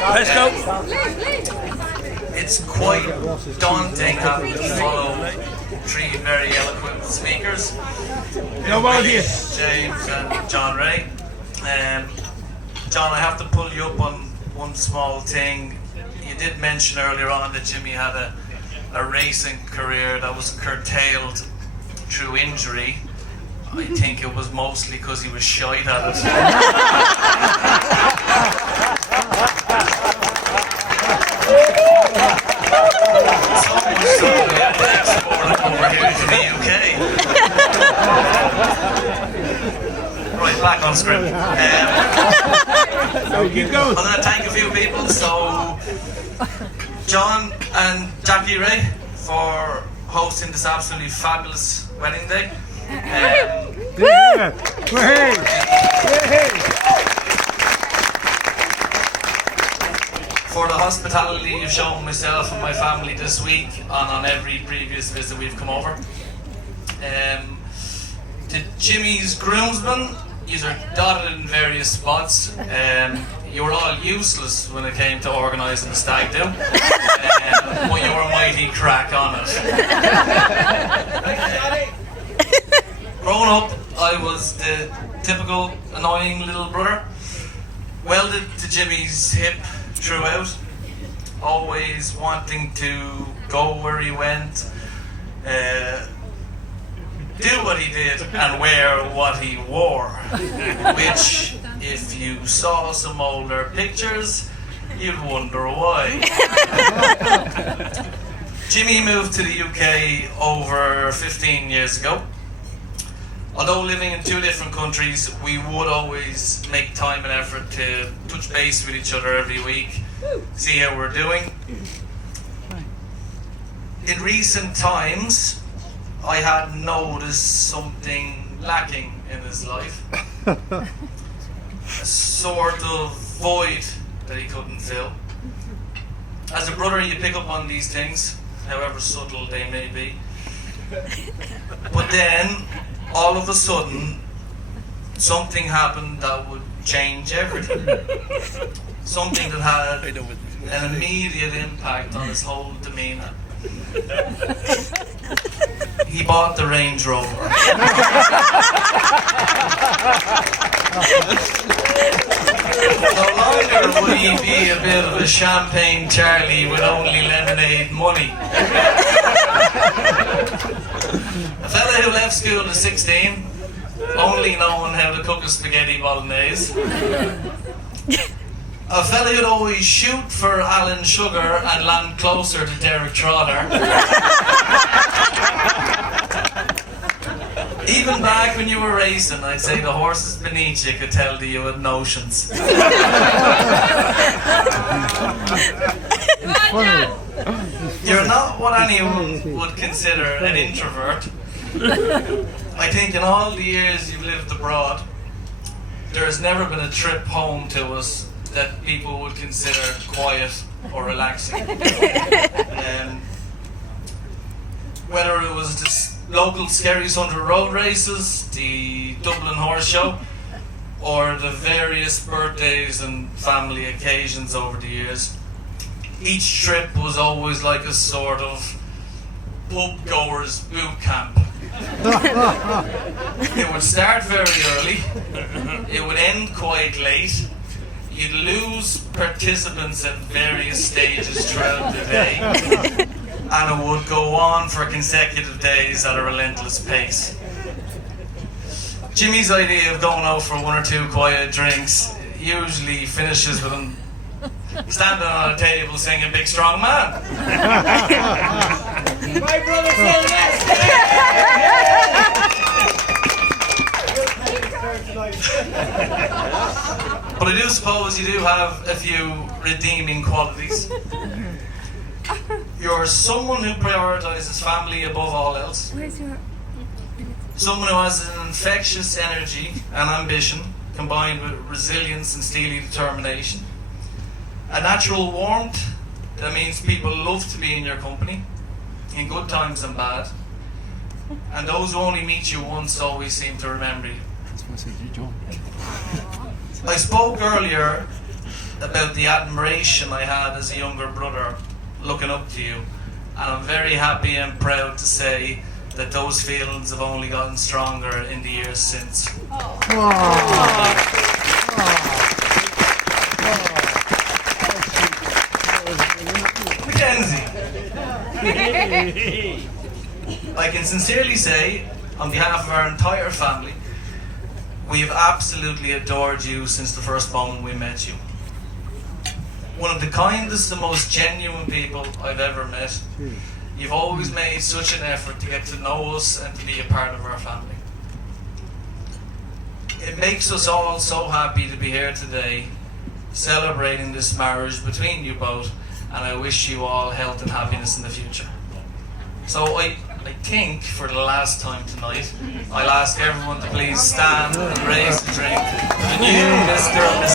Let's go. It's quite daunting having to follow three very eloquent speakers. James and John Ray. John, I have to pull you up on one small thing. You did mention earlier on that Jimmy had a racing career that was curtailed through injury. I think it was mostly because he was shite at it. Over here to the UK. Right, back on script. Keep going. I'm going to thank a few people. So, John and Jackie Ray for hosting this absolutely fabulous wedding day. For the hospitality you've shown myself and my family this week and on every previous visit we've come over. To Jimmy's groomsmen, you are dotted in various spots. You were all useless when it came to organising the stag do, but you were mighty crack on it. Growing up, I was the typical annoying little brother, welded to Jimmy's hip throughout, always wanting to go where he went, do what he did and wear what he wore, which, if you saw some older pictures, you'd wonder why. Jimmy moved to the UK over 15 years ago. Although living in two different countries, we would always make time and effort to touch base with each other every week, see how we're doing. In recent times, I had noticed something lacking in his life. A sort of void that he couldn't fill. As a brother, you pick up on these things, however subtle they may be. But then, all of a sudden, something happened that would change everything. Something that had an immediate impact on his whole demeanour. He bought the Range Rover. No longer would he be a bit of a champagne Charlie with only lemonade money. A fella who left school at 16, only knowing how to cook a spaghetti bolognese. A fella who'd always shoot for Alan Sugar and land closer to Derek Trotter. Even back when you were racing, I'd say the horses beneath you could tell that you had notions. You're not what anyone would consider an introvert. I think in all the years you've lived abroad, there has never been a trip home to us that people would consider quiet or relaxing. Whether it was the local Skerries 100 road races, the Dublin Horse Show, or the various birthdays and family occasions over the years, each trip was always like a sort of pub goers boot camp. It would start very early, it would end quite late, you'd lose participants at various stages throughout the day, and it would go on for consecutive days at a relentless pace. Jimmy's idea of going out for one or two quiet drinks usually finishes with him standing on a table singing Big Strong Man. My brother said yes! But I do suppose you do have a few redeeming qualities. You're someone who prioritises family above all else. Someone who has an infectious energy and ambition combined with resilience and steely determination. A natural warmth that means people love to be in your company, in good times and bad. And those who only meet you once always seem to remember you. I spoke earlier about the admiration I had as a younger brother looking up to you. And I'm very happy and proud to say that those feelings have only gotten stronger in the years since. Mackenzie, I can sincerely say, on behalf of our entire family, we have absolutely adored you since the first moment we met you. One of the kindest and most genuine people I've ever met. You've always made such an effort to get to know us and to be a part of our family. It makes us all so happy to be here today, celebrating this marriage between you both, and I wish you all health and happiness in the future. So I think for the last time tonight, I'll ask everyone to please stand and raise the drink to the new Mr. and Mrs.